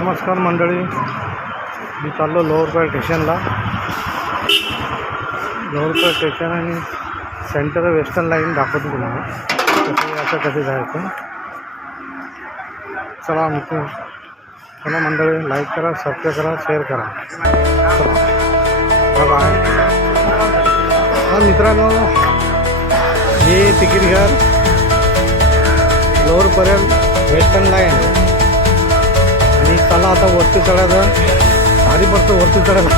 नमस्कार मंडळी, मी चाललो लोअरपाड स्टेशनला. लोअरपाड स्टेशन आणि सेंटर वेस्टर्न लाईन दाखवतो तुम्हाला कसं याचं कधी जायचं. चला मित्र, चला मंडळी, लाईक करा, सबस्क्राईब करा, शेअर करा. चला बाय. मित्रांनो, हे तिकीट घर लोअरपर्यंत वेस्टर्न लाईन. आणि चला आता वरती चढायचं, भारी पडतो वरती चढायला.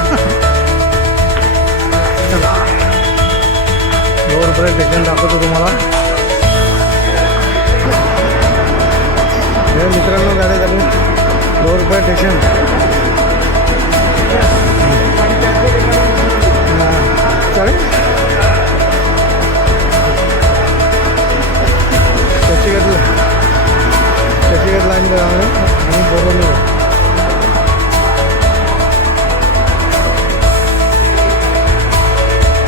चला लोअरपर्यंत स्टेशन दाखवतो तुम्हाला. हे मित्रांनो, गाड्या झाली लोअरपर्यंत स्टेशन. चालेल, चर्चगेट लाईन आणि बोरवली.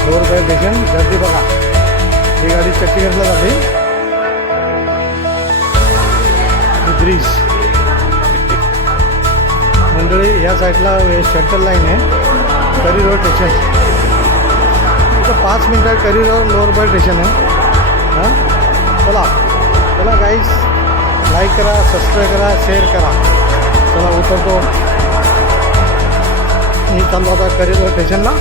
लोअरपर्यंत स्टेशन गर्दी बघा. ही गाडी चर्चगेटला जाते. ब्रिज मंडळी, या साईडला सेंट्रल लाईन आहे. करी रोड स्टेशन इथं 5 मिनटात करी रोड लोअरपर्यंत स्टेशन आहे. हां, चला चला गाईज, लाईक करा, सबस्क्राईब करा, शेअर करा. चला उतरतो. मी चाललो आता करी रोड स्टेशनला.